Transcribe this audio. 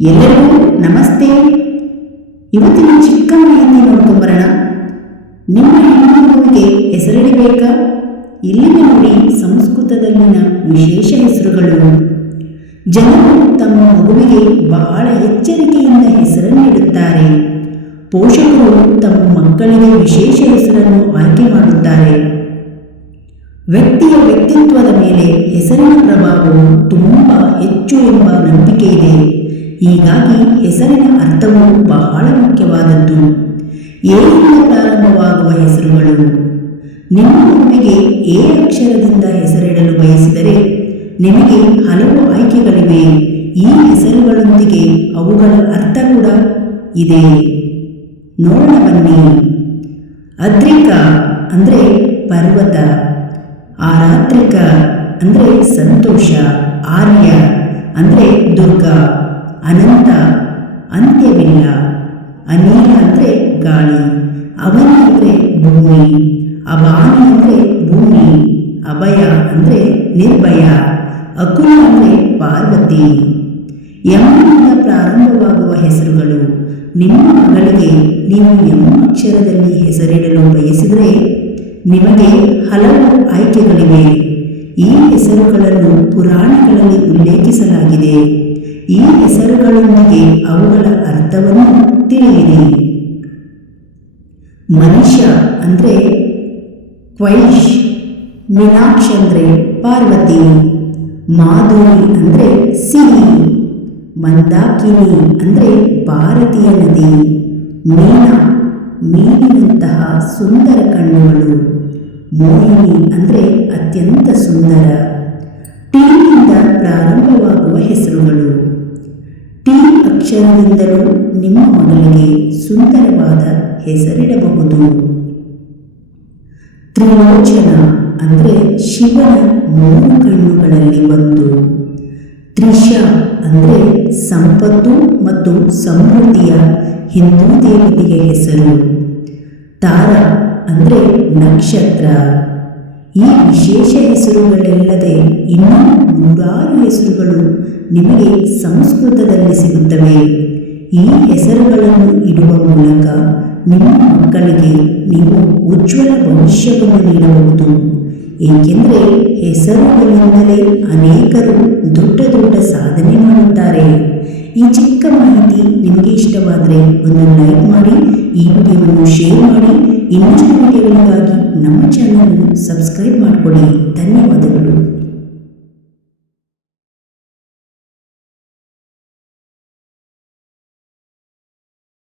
ಎಲ್ಲರಿಗೂ ನಮಸ್ತೆ. ಇವತ್ತಿನ ಚಿಕ್ಕ ಮಾಹಿತಿ ನೋಡ್ಕೊಂಬರೋಣ. ನಿಮ್ಮ ಹೆಣ್ಣುಮಗುವಿಗೆ ಹೆಸರಿಡಬೇಕಾ? ಇಲ್ಲಿನ ನೋಡಿ ಸಂಸ್ಕೃತದಲ್ಲಿನ ವಿಶೇಷ ಹೆಸರುಗಳು. ಜನರು ತಮ್ಮ ಮಗುವಿಗೆ ಬಹಳ ಎಚ್ಚರಿಕೆಯಿಂದ ಹೆಸರನ್ನು ಇಡುತ್ತಾರೆ. ಪೋಷಕರು ತಮ್ಮ ಮಕ್ಕಳಿಗೆ ವಿಶೇಷ ಹೆಸರನ್ನು ಆಯ್ಕೆ ಮಾಡುತ್ತಾರೆ. ವ್ಯಕ್ತಿಯ ವ್ಯಕ್ತಿತ್ವದ ಮೇಲೆ ಹೆಸರಿನ ಪ್ರಭಾವವು ತುಂಬ ಹೆಚ್ಚು ಎಂಬ ನಂಬಿಕೆ ಇದೆ. ಹೀಗಾಗಿ ಹೆಸರಿನ ಅರ್ಥವು ಬಹಳ ಮುಖ್ಯವಾದದ್ದು. ಏನಿಂದ ಪ್ರಾರಂಭವಾಗುವ ಹೆಸರುಗಳು. ನಿಮ್ಮ ಮಗುವಿಗೆ ಎ ಅಕ್ಷರದಿಂದ ಹೆಸರಿಡಲು ಬಯಸಿದರೆ ನಿಮಗೆ ಹಲವು ಆಯ್ಕೆಗಳಿವೆ. ಈ ಹೆಸರುಗಳೊಂದಿಗೆ ಅವುಗಳ ಅರ್ಥ ಕೂಡ ಇದೆ. ನೋಡೋಣ ಬನ್ನಿ. ಅದ್ರಿಕ ಅಂದರೆ ಪರ್ವತ. ಆರಾತ್ರಿಕ ಅಂದರೆ ಸಂತೋಷ. ಆರ್ಯ ಅಂದರೆ ದುರ್ಗ. ಅನಂತ, ಅಂತ್ಯವಿಲ್ಲ. ಅನಿಲ ಅಂದರೆ ಗಾಳಿ, ಅವನಿ ಅಂದರೆ ಭೂಮಿ ಅಬಾನಿ ಅಂದರೆ ಭೂಮಿ, ಅಭಯ ಅಂದರೆ ನಿರ್ಭಯ, ಅಕುಲ ಅಂದರೆ ಪಾರ್ವತಿ. ಯಮನಿಂದ ಪ್ರಾರಂಭವಾಗುವ ಹೆಸರುಗಳು, ನಿಮ್ಮ ಮಗಳಿಗೆ ನೀವು ಯಮ ಅಕ್ಷರದಲ್ಲಿ ಹೆಸರಿಡಲು ಬಯಸಿದರೆ ನಿಮಗೆ ಹಲವು ಆಯ್ಕೆಗಳಿವೆ. ಈ ಹೆಸರುಗಳನ್ನು ಪುರಾಣಗಳಲ್ಲಿ ಉಲ್ಲೇಖಿಸಲಾಗಿದೆ. ಈ ಹೆಸರುಗಳೊಂದಿಗೆ ಅವುಗಳ ಅರ್ಥವನ್ನು ತಿಳಿಯಿರಿ. ಮನುಷ್ಯ ಅಂದರೆ ಕ್ವೈಶ್ ಮೀನಾಕ್ಷ್ ಅಂದರೆ ಪಾರ್ವತಿ, ಮಾಧುರಿ ಅಂದರೆ ಸಿಹಿ, ಮಂದಾಕಿನಿ ಅಂದರೆ ಭಾರತೀಯ ನದಿ, ಮೀನ ಮೀನಿನಂತಹ ಸುಂದರ ಕಣ್ಣುಗಳು, ಮೋಹಿನಿ ಅಂದರೆ ಅತ್ಯಂತ ಸುಂದರ. ಟೀನಿಂದ ಪ್ರಾರಂಭವಾಗುವ ಹೆಸರುಗಳು. ಟಿ ಅಕ್ಷರದಿಂದಲೂ ನಿಮ್ಮ ಮಗಳಿಗೆ ಸುಂದರವಾದ ಹೆಸರಿಡಬಹುದು. ತ್ರಿಲೋಚನ ಅಂದರೆ ಶಿವನ ಮೂರು ಕಣ್ಣುಗಳಲ್ಲಿ ಒಂದು. ತ್ರಿಷ ಅಂದರೆ ಸಂಪತ್ತು ಮತ್ತು ಸಮೃದ್ಧಿಯ ಹಿಂದೂ ದೇವತೆಗೆ ಹೆಸರು. ತಾರ ಅಂದರೆ ನಕ್ಷತ್ರ. ಈ ವಿಶೇಷ ಹೆಸರುಗಳಿಲ್ಲದೆ ಇನ್ನೂ ನೂರಾರು ಹೆಸರುಗಳು ನಿಮಗೆ ಸಂಸ್ಕೃತದಲ್ಲಿ ಸಿಗುತ್ತವೆ. ಈ ಹೆಸರುಗಳನ್ನು ಇಡುವ ಮೂಲಕ ನಿಮ್ಮ ಮಕ್ಕಳಿಗೆ ನೀವು ಉಜ್ವಲ ಭವಿಷ್ಯವನ್ನು ನೀಡಬಹುದು. ಏಕೆಂದರೆ ಹೆಸರುಗಳಿಂದಲೇ ಅನೇಕರು ದೊಡ್ಡ ದೊಡ್ಡ ಸಾಧನೆ ಮಾಡುತ್ತಾರೆ. ಈ ಚಿಕ್ಕ ಮಾಹಿತಿ ನಿಮಗೆ ಇಷ್ಟವಾದರೆ ಒಂದು ಲೈಕ್ ಮಾಡಿ, ಈ ವಿಡಿಯೋವನ್ನು ಶೇರ್ ಮಾಡಿ, ಇನ್ನಷ್ಟು ವಿಡಿಯೋಗಳಿಗಾಗಿ